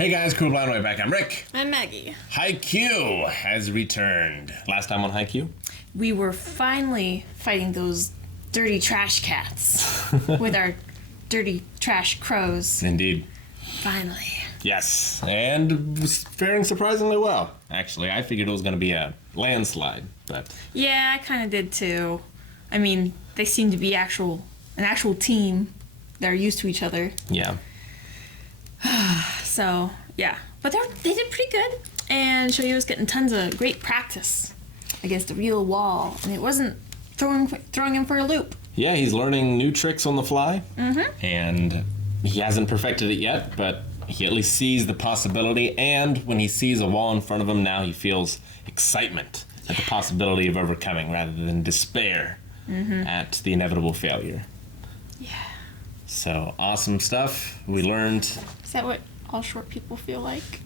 Hey guys, Cool Blind Way back. I'm Rick. I'm Maggie. Haikyuu has returned. Last time on Haikyuu? We were finally fighting those dirty trash cats with our dirty trash crows. Indeed. Finally. Yes, and was faring surprisingly well. Actually, I figured it was going to be a landslide, but... Yeah, I kind of did too. I mean, they seem to be an actual team that are used to each other. Yeah. So, yeah. But they did pretty good. And Shoyo was getting tons of great practice against a real wall. And it wasn't throwing him for a loop. Yeah, he's learning new tricks on the fly. Mm-hmm. And he hasn't perfected it yet, but he at least sees the possibility. And when he sees a wall in front of him, now he feels excitement at the possibility of overcoming rather than despair at the inevitable failure. Yeah. So, awesome stuff. We learned... Is that what all short people feel like?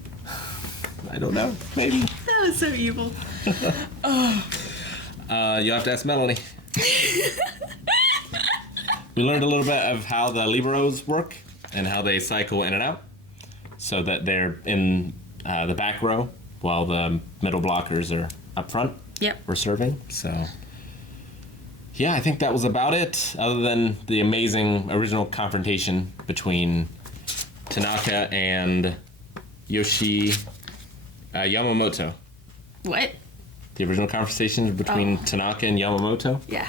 I don't know. Maybe. That was so evil. You'll have to ask Melanie. We learned a little bit of how the liberos work and how they cycle in and out so that they're in the back row while the middle blockers are up front. Yep. We're serving. So, yeah, I think that was about it, other than the amazing original confrontation between Tanaka and Yamamoto. What? The original conversation between Tanaka and Yamamoto. Yeah.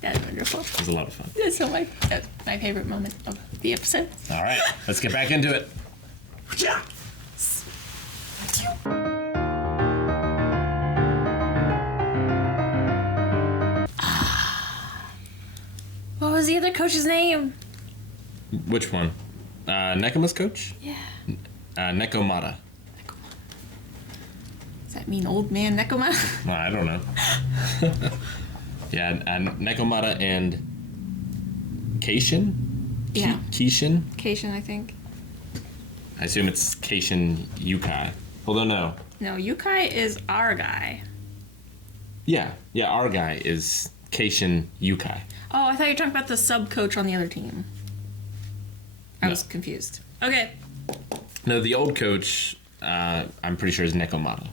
That's wonderful. It was a lot of fun. That's my favorite moment of the episode. All right, let's get back into it. What was the other coach's name? Which one? Nekoma's coach? Yeah. Nekomata. Does that mean old man Nekoma? Well, I don't know. Yeah, Nekomata and Keishin? Yeah. Keishin? Keishin, I think. I assume it's Keishin Yukai. Although, no. No, Yukai is our guy. Yeah, our guy is Keishin Yukai. Oh, I thought you were talking about the sub-coach on the other team. I was confused. Okay. No, the old coach, I'm pretty sure is Nekomata.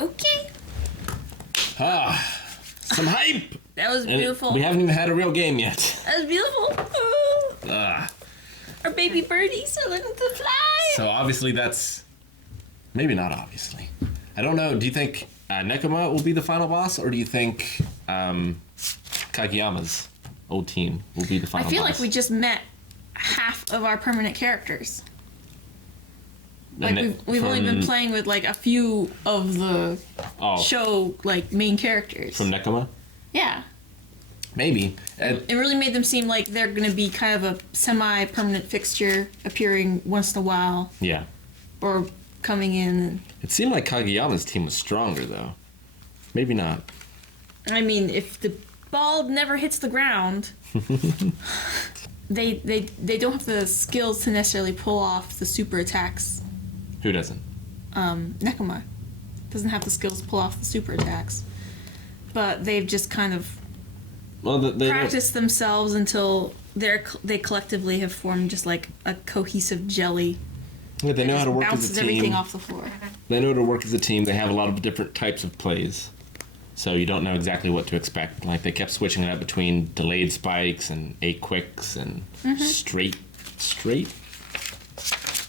Okay. Some hype! That was beautiful. And we haven't even had a real game yet. That was beautiful. Our baby birdies are learning to fly. So obviously that's... Maybe not obviously. I don't know. Do you think Nekoma will be the final boss, or do you think Kageyama's old team will be the final boss? I feel like we just met half of our permanent characters. Like we've only been playing with like a few of the show like main characters. From Nekoma? Yeah. Maybe. It really made them seem like they're going to be kind of a semi-permanent fixture appearing once in a while. Yeah. Or coming in. It seemed like Kageyama's team was stronger though. Maybe not. I mean, if the ball never hits the ground, they don't have the skills to necessarily pull off the super attacks. Who doesn't? Nekoma doesn't have the skills to pull off the super attacks. But they've just kind of practiced themselves until they collectively have formed just like a cohesive jelly. Yeah, they know how to work as a bounces team. everything off the floor. They know how to work as a team. They have a lot of different types of plays. So you don't know exactly what to expect. Like they kept switching it up between delayed spikes and A-quicks and straight.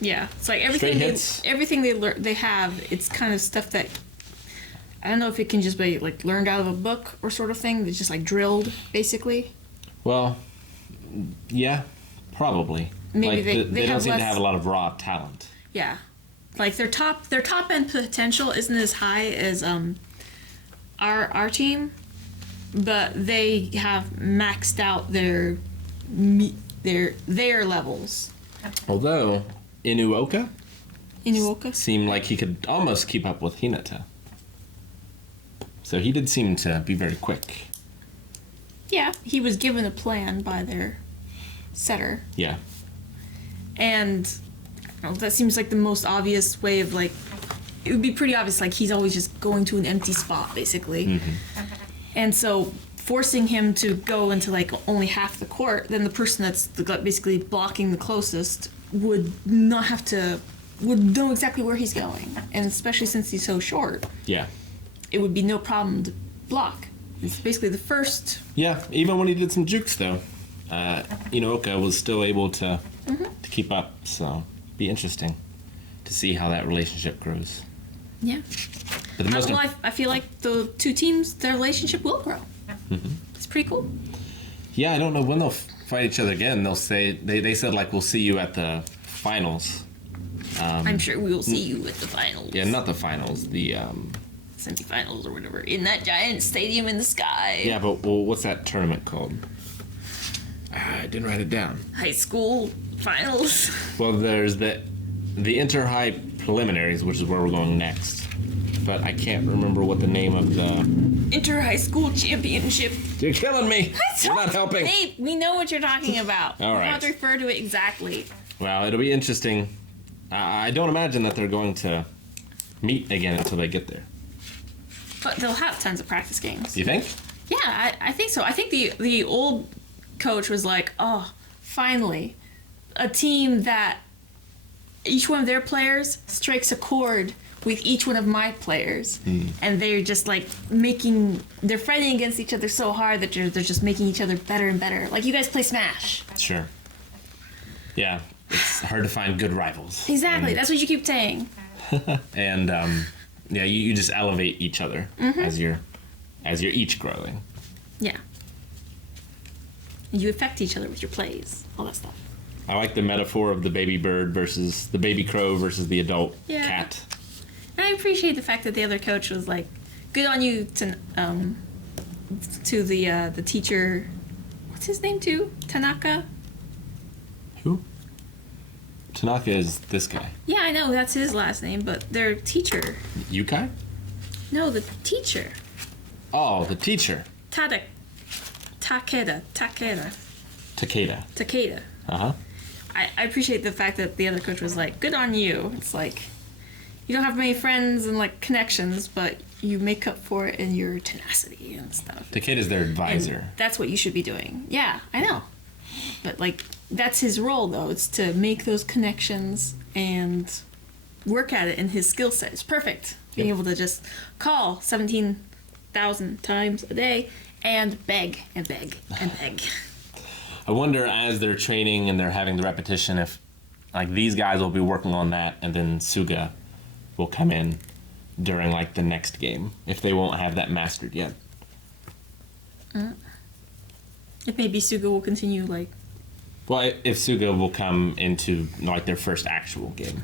Yeah, it's like everything they have. It's kind of stuff that I don't know if it can just be like learned out of a book or sort of thing. That's just like drilled, basically. Well, yeah, probably. Maybe like, they don't seem to have a lot of raw talent. Yeah, like their top end potential isn't as high as our team, but they have maxed out their levels. Although Inuoka seemed like he could almost keep up with Hinata. So he did seem to be very quick. Yeah, he was given a plan by their setter. Yeah. And that seems like the most obvious way of like, it would be pretty obvious, like he's always just going to an empty spot, basically. And so forcing him to go into like only half the court, then the person that's basically blocking the closest would not have to, would know exactly where he's going. And especially since he's so short. Yeah. It would be no problem to block. It's basically the first. Yeah, even when he did some jukes, though, Inoka was still able to keep up. So, be interesting to see how that relationship grows. Yeah. But the most I feel like the two teams, their relationship will grow. It's pretty cool. Yeah, I don't know when they'll fight each other again. They'll say they said like we'll see you at the finals. I'm sure we will see you at the finals. Yeah, not the finals. The semifinals or whatever in that giant stadium in the sky. Yeah, but what's that tournament called? I didn't write it down. High school finals. Well, there's the inter-high preliminaries, which is where we're going next. But I can't remember what the name of the inter-high school championship. You're killing me. You're not helping. Nate, we know what you're talking about. All right. You have to refer to it exactly. Well, it'll be interesting. I don't imagine that they're going to meet again until they get there. But they'll have tons of practice games. You think? Yeah, I think so. I think the old coach was like, oh, finally, a team that each one of their players strikes a chord with each one of my players. And they're just like they're fighting against each other so hard that they're just making each other better and better. Like you guys play Smash. Sure. Yeah, it's hard to find good rivals. Exactly, that's what you keep saying. And yeah, you just elevate each other as you're each growing. Yeah. You affect each other with your plays, all that stuff. I like the metaphor of the baby bird versus the baby crow versus the adult cat. And I appreciate the fact that the other coach was like, "Good on you to the teacher. What's his name too? Tanaka." Who? Tanaka is this guy. Yeah, I know that's his last name, but their teacher. Yukai? No, the teacher. Oh, the teacher. Takeda. Takeda. Uh-huh. I appreciate the fact that the other coach was like, "Good on you." It's like, you don't have many friends and like connections, but you make up for it in your tenacity and stuff. Takeda's their advisor. And that's what you should be doing. Yeah, I know. But like, that's his role though. It's to make those connections and work at it in his skill set. It's perfect. Being able to just call 17,000 times a day and beg and beg and beg. I wonder as they're training and they're having the repetition if like these guys will be working on that and then Suga will come in during like the next game if they won't have that mastered yet. If maybe Suga will continue like. Well, if Suga will come into like their first actual game.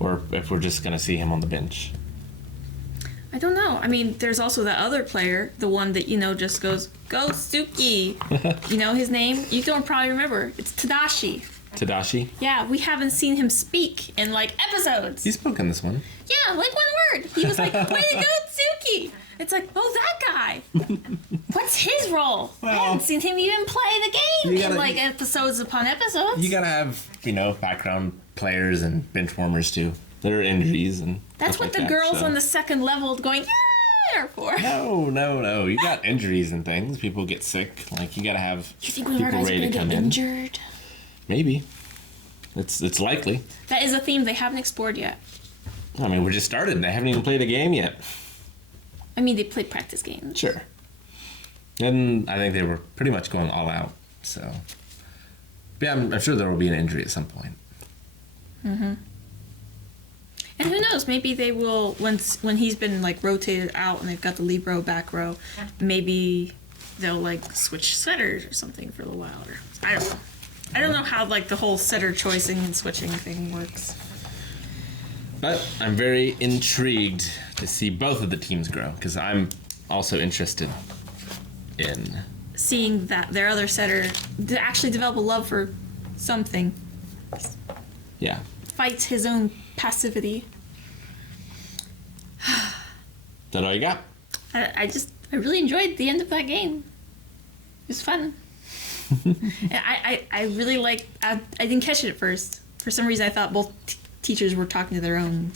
Or if we're just going to see him on the bench. I don't know. I mean, there's also that other player, the one that, just goes, "Go Suki." You know his name? You don't probably remember. It's Tadashi. Tadashi? Yeah, we haven't seen him speak in, like, episodes. He spoke in this one. Yeah, like one word. He was like, "Way to go, Suki." It's like, oh, that guy. What's his role? I haven't seen him even play the game in, like, episodes upon episodes. You gotta have, background players and bench warmers, too. There are injuries and that's what the girls on the second level going, yeah, are for. No. You got injuries and things. People get sick. Like, you gotta have you think one of our guys are gonna get injured? Maybe. It's likely. That is a theme they haven't explored yet. I mean, we're just started. They haven't even played a game yet. I mean, they played practice games. Sure. And I think they were pretty much going all out. So, but yeah, I'm sure there will be an injury at some point. And who knows? Maybe they will when he's been like rotated out and they've got the libero back row. Maybe they'll like switch setters or something for a while. Or I don't know. I don't know how like the whole setter choicing and switching thing works. But I'm very intrigued to see both of the teams grow because I'm also interested in seeing that their other setter actually develop a love for something. Yeah. Fights his own passivity. Is that all you got? I really enjoyed the end of that game. It was fun. And I really like. I didn't catch it at first. For some reason, I thought both teachers were talking to their own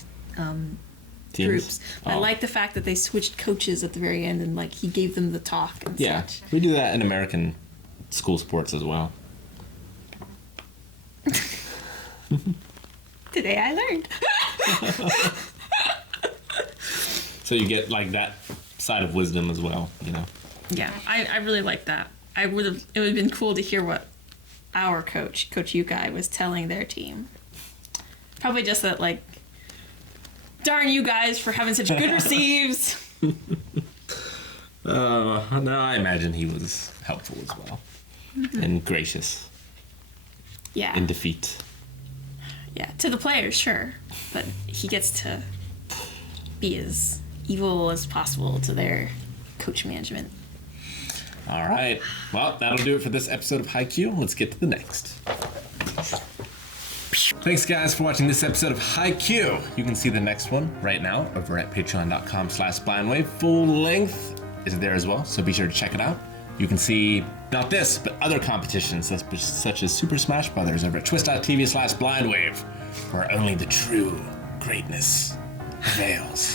groups. But I like the fact that they switched coaches at the very end and like he gave them the talk and such. We do that in American school sports as well. Today I learned. So you get like that side of wisdom as well, you know. Yeah, I really like that. It would have been cool to hear what our Coach Yukai, was telling their team. Probably just that, like, darn you guys for having such good receives. No, I imagine he was helpful as well. And gracious. Yeah. In defeat. Yeah, to the players, sure. But he gets to be as evil as possible to their coach management. All right. Well, that'll do it for this episode of Haikyuu. Let's get to the next. Thanks, guys, for watching this episode of Haikyuu. You can see the next one right now over at patreon.com/blindwave. Full length is there as well, so be sure to check it out. You can see not this, but other competitions such as Super Smash Brothers over at twist.tv/blindwave, where only the true greatness prevails.